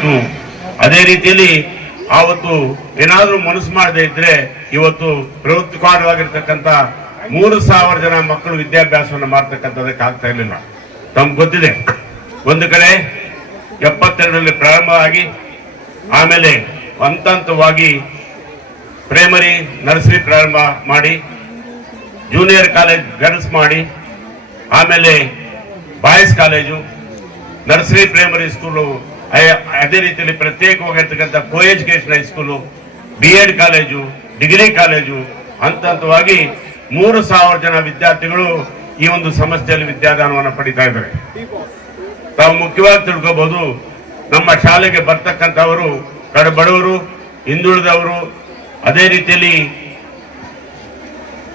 ಆಯಿತು. ಅದೇ ರೀತಿಯಲ್ಲಿ ಆವತ್ತು ಏನಾದರೂ ಮನಸ್ಸು ಮಾಡದೇ ಇದ್ರೆ ಇವತ್ತು ಪ್ರವೃತ್ತಿಕಾರವಾಗಿರ್ತಕ್ಕಂಥ 3,000 ಜನ ಮಕ್ಕಳು ವಿದ್ಯಾಭ್ಯಾಸವನ್ನು ಮಾಡ್ತಕ್ಕಂಥದಕ್ಕೆ ಆಗ್ತಾ ಇರಲಿಲ್ಲ. ತಮ್ಗೆ ಗೊತ್ತಿದೆ, ಒಂದು ಕಡೆ 72ರಲ್ಲಿ ಪ್ರಾರಂಭ ಆಗಿ ಆಮೇಲೆ ಹಂತ ಹಂತವಾಗಿ ಪ್ರೈಮರಿ ನರ್ಸರಿ ಪ್ರಾರಂಭ ಮಾಡಿ, ಜೂನಿಯರ್ ಕಾಲೇಜ್ ಗರ್ಲ್ಸ್ ಮಾಡಿ, ಆಮೇಲೆ boys college, nursery primary school, ಅದೇ ರೀತಿಯಲ್ಲಿ ಪ್ರತ್ಯೇಕವಾಗಿರ್ತಕ್ಕಂಥ co education high school, BEd college, degree college, ಹಂತ ಹಂತವಾಗಿ 3,000 ಜನ ವಿದ್ಯಾರ್ಥಿಗಳು ಈ ಒಂದು ಸಂಸ್ಥೆಯಲ್ಲಿ ವಿದ್ಯಾದಾನವನ್ನು ಪಡಿತಾ ಇದ್ದಾರೆ. ತಾವು ಮುಖ್ಯವಾಗಿ ತಿಳ್ಕೋಬಹುದು, ನಮ್ಮ ಶಾಲೆಗೆ ಬರ್ತಕ್ಕಂಥವರು ಕಡುಬಡವರು, ಹಿಂದುಳಿದವರು, ಅದೇ ರೀತಿಯಲ್ಲಿ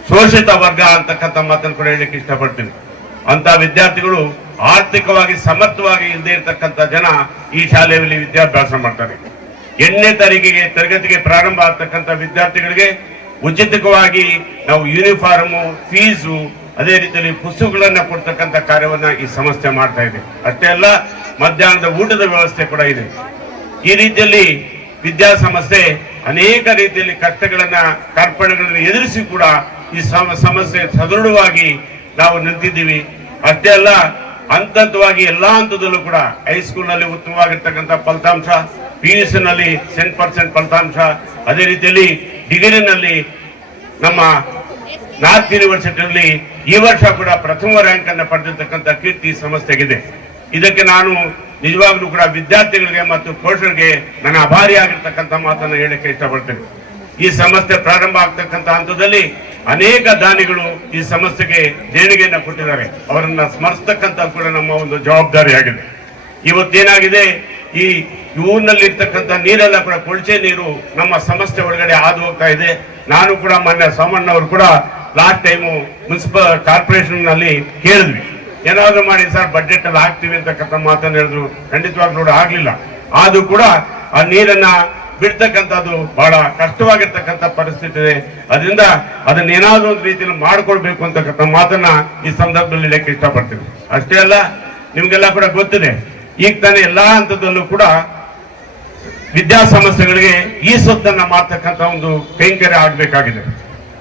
ಶೋಷಿತ ವರ್ಗ ಅಂತಕ್ಕಂಥ ಮಾತನ್ನು ಕೂಡ ಹೇಳಲಿಕ್ಕೆ ಇಷ್ಟಪಡ್ತೀನಿ. ಅಂತ ವಿದ್ಯಾರ್ಥಿಗಳು ಆರ್ಥಿಕವಾಗಿ ಸಮರ್ಥವಾಗಿ ಇಲ್ಲದೆ ಇರತಕ್ಕಂಥ ಜನ ಈ ಶಾಲೆಯಲ್ಲಿ ವಿದ್ಯಾಭ್ಯಾಸ ಮಾಡ್ತಾರೆ. 8ನೇ ತರಗತಿಗೆ ಪ್ರಾರಂಭ ಆಗ್ತಕ್ಕಂಥ ವಿದ್ಯಾರ್ಥಿಗಳಿಗೆ ಉಚಿತವಾಗಿ ನಾವು ಯೂನಿಫಾರ್ಮು, ಫೀಸು, ಅದೇ ರೀತಿಯಲ್ಲಿ ಪುಸ್ತಕಗಳನ್ನ ಕೊಡ್ತಕ್ಕಂಥ ಕಾರ್ಯವನ್ನ ಈ ಸಂಸ್ಥೆ ಮಾಡ್ತಾ ಇದೆ. ಅಷ್ಟೇ ಅಲ್ಲ, ಮಧ್ಯಾಹ್ನದ ಊಟದ ವ್ಯವಸ್ಥೆ ಕೂಡ ಇದೆ. ಈ ರೀತಿಯಲ್ಲಿ ವಿದ್ಯಾಸಂಸ್ಥೆ ಅನೇಕ ರೀತಿಯಲ್ಲಿ ಕಷ್ಟಗಳನ್ನ, ಕಾರ್ಪಣ್ಯಗಳನ್ನು ಎದುರಿಸಿ ಕೂಡ ಈ ಸಮಸ್ಯೆ ಸದೃಢವಾಗಿ ನಾವು ನಿಂತಿದ್ದೀವಿ. ಅಷ್ಟೇ ಅಲ್ಲ, ಹಂತ ಹಂತವಾಗಿ ಎಲ್ಲಾ ಹಂತದಲ್ಲೂ ಕೂಡ ಹೈಸ್ಕೂಲ್ ನಲ್ಲಿ ಉತ್ತಮವಾಗಿರ್ತಕ್ಕಂಥ ಫಲಿತಾಂಶ, PUC ನಲ್ಲಿ 100% ಫಲಿತಾಂಶ, ಅದೇ ರೀತಿಯಲ್ಲಿ ಡಿಗ್ರಿನಲ್ಲಿ ನಮ್ಮ ನಾರ್ತ್ ಯೂನಿವರ್ಸಿಟಿಯಲ್ಲಿ ಈ ವರ್ಷ ಕೂಡ ಪ್ರಥಮ ರ್ಯಾಂಕ್ ಅನ್ನು ಪಡೆದಿರ್ತಕ್ಕಂಥ ಕೀರ್ತಿ ಸಂಸ್ಥೆಗಿದೆ. ಇದಕ್ಕೆ ನಾನು ನಿಜವಾಗ್ಲೂ ಕೂಡ ವಿದ್ಯಾರ್ಥಿಗಳಿಗೆ ಮತ್ತು ಪೋಷಕರಿಗೆ ನನ್ನ ಆಭಾರಿಯಾಗಿರ್ತಕ್ಕಂಥ ಮಾತನ್ನು ಹೇಳಕ್ಕೆ ಇಷ್ಟಪಡ್ತೇನೆ. ಈ ಸಂಸ್ಥೆ ಪ್ರಾರಂಭ ಆಗ್ತಕ್ಕಂಥ ಹಂತದಲ್ಲಿ ಅನೇಕ ದಾನಿಗಳು ಈ ಸಂಸ್ಥೆಗೆ ದೇಣಿಗೆಯನ್ನು ಕೊಟ್ಟಿದ್ದಾರೆ. ಅವರನ್ನ ಸ್ಮರಿಸ್ತಕ್ಕಂಥ ಕೂಡ ನಮ್ಮ ಒಂದು ಜವಾಬ್ದಾರಿಯಾಗಿದೆ. ಇವತ್ತೇನಾಗಿದೆ, ಈ ಊರಿನಲ್ಲಿ ಇರ್ತಕ್ಕಂಥ ನೀರೆಲ್ಲ ಕೂಡ ಕೊಳಚೆ ನೀರು ನಮ್ಮ ಸಂಸ್ಥೆ ಒಳಗಡೆ ಹಾದು ಹೋಗ್ತಾ ಇದೆ. ನಾನು ಕೂಡ ಮೊನ್ನೆ ಸೋಮಣ್ಣವರು ಕೂಡ ಲಾಸ್ಟ್ ಟೈಮು ಮುನ್ಸಿಪಲ್ ಕಾರ್ಪೊರೇಷನ್ ನಲ್ಲಿ ಕೇಳಿದ್ವಿ, ಏನಾದ್ರು ಮಾಡಿ ಸರ್ ಬಜೆಟ್ ಅಲ್ಲಿ ಹಾಕ್ತಿವಿ ಅಂತಕ್ಕಂಥ ಮಾತನ್ನು ಹೇಳಿದ್ರು. ಖಂಡಿತವಾಗಿ ನೋಡಿ ಆಗ್ಲಿಲ್ಲ. ಆದ್ರೂ ಕೂಡ ಆ ನೀರನ್ನ ಬಿಡ್ತಕ್ಕಂಥದ್ದು ಬಹಳ ಕಷ್ಟವಾಗಿರ್ತಕ್ಕಂಥ ಪರಿಸ್ಥಿತಿ ಇದೆ. ಅದರಿಂದ ಅದನ್ನೇನಾದ್ರೂ ಒಂದು ರೀತಿಯಲ್ಲಿ ಮಾಡ್ಕೊಳ್ಬೇಕು ಅಂತಕ್ಕಂಥ ಮಾತನ್ನ ಈ ಸಂದರ್ಭದಲ್ಲಿ ಹೇಳಕ್ಕೆ ಇಷ್ಟಪಡ್ತೀನಿ. ಅಷ್ಟೇ ಅಲ್ಲ, ನಿಮ್ಗೆಲ್ಲ ಕೂಡ ಗೊತ್ತಿದೆ, ಈಗ ತಾನೇ ಎಲ್ಲಾ ಹಂತದಲ್ಲೂ ಕೂಡ ವಿದ್ಯಾಸಂಸ್ಥೆಗಳಿಗೆ ಈ ಸೊತ್ತನ್ನ ಮಾಡ್ತಕ್ಕಂಥ ಒಂದು ಕೈಂಕರ್ಯ ಆಗ್ಬೇಕಾಗಿದೆ.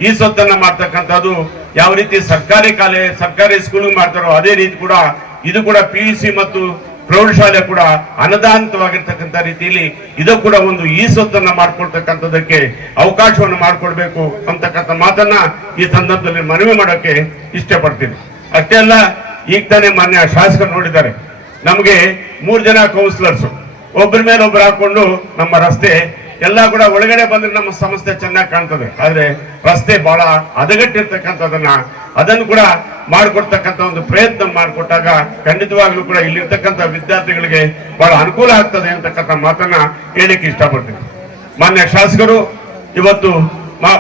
ಈ ಸೊತ್ತನ್ನ ಮಾಡ್ತಕ್ಕಂಥದ್ದು ಯಾವ ರೀತಿ ಸರ್ಕಾರಿ ಸ್ಕೂಲ್ ಮಾಡ್ತಾರೋ ಅದೇ ರೀತಿ ಕೂಡ ಇದು ಕೂಡ PUC ಮತ್ತು ಪ್ರೌಢಶಾಲೆ ಕೂಡ ಅನುದಾನಿತವಾಗಿರ್ತಕ್ಕಂಥ ರೀತಿಯಲ್ಲಿ ಇದು ಕೂಡ ಒಂದು ಈ ಸೊತ್ತನ್ನ ಮಾಡ್ಕೊಳ್ತಕ್ಕಂಥದಕ್ಕೆ ಅವಕಾಶವನ್ನು ಮಾಡಿಕೊಡ್ಬೇಕು ಅಂತಕ್ಕಂಥ ಮಾತನ್ನ ಈ ಸಂದರ್ಭದಲ್ಲಿ ಮನವಿ ಮಾಡೋಕೆ ಇಷ್ಟಪಡ್ತೀನಿ. ಅಷ್ಟೇ ಅಲ್ಲ, ಈಗ ತಾನೇ ಮಾನ್ಯ ಶಾಸಕರು ನೋಡಿದ್ದಾರೆ, ನಮಗೆ 3 ಜನ ಕೌನ್ಸಿಲರ್ಸ್ ಒಬ್ಬರ ಮೇಲೆ ಒಬ್ಬರು ಹಾಕೊಂಡು ನಮ್ಮ ರಸ್ತೆ ಎಲ್ಲ ಕೂಡ ಒಳಗಡೆ ಬಂದ್ರೆ ನಮ್ಮ ಸಂಸ್ಥೆ ಚೆನ್ನಾಗಿ ಕಾಣ್ತದೆ. ಆದ್ರೆ ರಸ್ತೆ ಬಹಳ ಅದನ್ನು ಕೂಡ ಮಾಡಿಕೊಡ್ತಕ್ಕಂಥ ಒಂದು ಪ್ರಯತ್ನ ಮಾಡಿಕೊಟ್ಟಾಗ ಖಂಡಿತವಾಗ್ಲೂ ಕೂಡ ಇಲ್ಲಿರ್ತಕ್ಕಂಥ ವಿದ್ಯಾರ್ಥಿಗಳಿಗೆ ಬಹಳ ಅನುಕೂಲ ಆಗ್ತದೆ ಅಂತಕ್ಕಂಥ ಮಾತನ್ನ ಹೇಳಿಕ್ಕೆ ಇಷ್ಟಪಡ್ತೀನಿ. ಮಾನ್ಯ ಶಾಸಕರು ಇವತ್ತು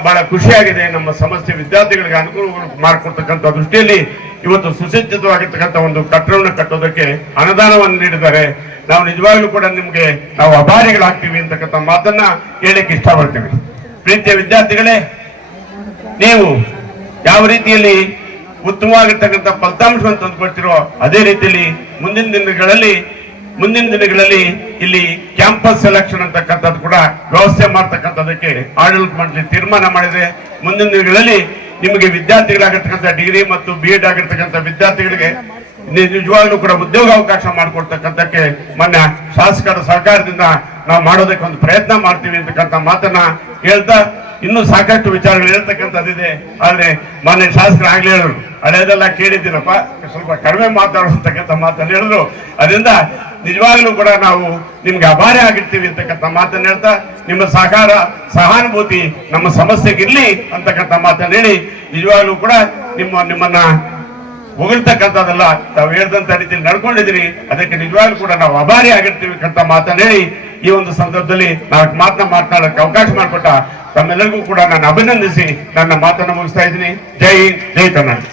ಬಹಳ ಖುಷಿಯಾಗಿದೆ. ನಮ್ಮ ಸಂಸ್ಥೆ ವಿದ್ಯಾರ್ಥಿಗಳಿಗೆ ಅನುಕೂಲ ಮಾಡಿಕೊಡ್ತಕ್ಕಂಥ ದೃಷ್ಟಿಯಲ್ಲಿ ಇವತ್ತು ಸುಸಜ್ಜಿತವಾಗಿರ್ತಕ್ಕಂಥ ಒಂದು ಕಟ್ಟಡವನ್ನು ಕಟ್ಟೋದಕ್ಕೆ ಅನುದಾನವನ್ನು ನೀಡಿದ್ದಾರೆ. ನಾವು ನಿಜವಾಗ್ಲೂ ಕೂಡ ನಿಮ್ಗೆ ನಾವು ಆಭಾರಿಗಳಾಗ್ತೀವಿ ಅಂತಕ್ಕಂಥ ಮಾತನ್ನ ಹೇಳಕ್ಕೆ ಇಷ್ಟಪಡ್ತೀವಿ. ಪ್ರೀತಿಯ ವಿದ್ಯಾರ್ಥಿಗಳೇ, ನೀವು ಯಾವ ರೀತಿಯಲ್ಲಿ ಉತ್ತಮವಾಗಿರ್ತಕ್ಕಂಥ ಫಲಿತಾಂಶವನ್ನು ತಂದುಕೊಡ್ತಿರೋ ಅದೇ ರೀತಿಯಲ್ಲಿ ಮುಂದಿನ ದಿನಗಳಲ್ಲಿ ಇಲ್ಲಿ ಕ್ಯಾಂಪಸ್ ಸೆಲೆಕ್ಷನ್ ಅಂತಕ್ಕಂಥದ್ದು ಕೂಡ ವ್ಯವಸ್ಥೆ ಮಾಡ್ತಕ್ಕಂಥದಕ್ಕೆ ಆಡಳಿತ ಮಂಡಳಿ ತೀರ್ಮಾನ ಮಾಡಿದೆ. ಮುಂದಿನ ದಿನಗಳಲ್ಲಿ ನಿಮಗೆ ವಿದ್ಯಾರ್ಥಿಗಳಾಗಿರ್ತಕ್ಕಂಥ ಡಿಗ್ರಿ ಮತ್ತು BEd ಆಗಿರ್ತಕ್ಕಂಥ ವಿದ್ಯಾರ್ಥಿಗಳಿಗೆ ನಿಜವಾಗ್ಲೂ ಕೂಡ ಉದ್ಯೋಗ ಅವಕಾಶ ಮಾಡಿಕೊಡ್ತಕ್ಕಂಥಕ್ಕೆ ಮಾನ್ಯ ಶಾಸಕರ ಸಹಕಾರದಿಂದ ನಾವು ಮಾಡೋದಕ್ಕೆ ಒಂದು ಪ್ರಯತ್ನ ಮಾಡ್ತೀವಿ ಅಂತಕ್ಕಂಥ ಮಾತನ್ನ ಹೇಳ್ತಾ, ಇನ್ನೂ ಸಾಕಷ್ಟು ವಿಚಾರಗಳು ಹೇಳ್ತಕ್ಕಂಥದ್ದಿದೆ. ಆದ್ರೆ ಮಾನ್ಯ ಶಾಸಕರು ಆಗ್ಲೇ ಹೇಳಿದ್ರು, ಹಳೆಯದೆಲ್ಲ ಕೇಳಿದ್ದೀನಪ್ಪ, ಸ್ವಲ್ಪ ಕಡಿಮೆ ಮಾತಾಡುವಂತಕ್ಕಂಥ ಮಾತನ್ನು ಹೇಳಿದ್ರು. ಅದರಿಂದ ನಿಜವಾಗ್ಲೂ ಕೂಡ ನಾವು ನಿಮ್ಗೆ ಆಭಾರಿ ಆಗಿರ್ತೀವಿ ಅಂತಕ್ಕಂಥ ಮಾತನ್ನು ಹೇಳ್ತಾ, ನಿಮ್ಮ ಸಹಕಾರ ಸಹಾನುಭೂತಿ ನಮ್ಮ ಸಮಸ್ಯೆಗೆ ಇರ್ಲಿ ಅಂತಕ್ಕಂಥ ಮಾತನ್ನು ಹೇಳಿ, ನಿಜವಾಗ್ಲೂ ಕೂಡ ನಿಮ್ಮನ್ನ ಹೊಗಳ್ತಕ್ಕಂಥದ್ದಲ್ಲ, ತಾವು ಹೇಳ್ದಂತ ರೀತಿಯಲ್ಲಿ ನಡ್ಕೊಂಡಿದ್ದೀರಿ, ಅದಕ್ಕೆ ನಿಜವಾಗ್ಲೂ ಕೂಡ ನಾವು ಆಭಾರಿ ಆಗಿರ್ತೀವಿ ಅಂತ ಮಾತನ್ನು ಹೇಳಿ ಈ ಒಂದು ಸಂದರ್ಭದಲ್ಲಿ ನಾಲ್ಕು ಮಾತನ್ನ ಮಾತನಾಡಕ್ಕೆ ಅವಕಾಶ ಮಾಡಿಕೊಟ್ಟ ತಮ್ಮೆಲ್ಲರಿಗೂ ಕೂಡ ನಾನು ಅಭಿನಂದಿಸಿ ನನ್ನ ಮಾತನ್ನು ಮುಗಿಸ್ತಾ ಇದ್ದೀನಿ. ಜೈ ಹಿಂದ್, ಜೈ ಕರ್ನಾಟಕ.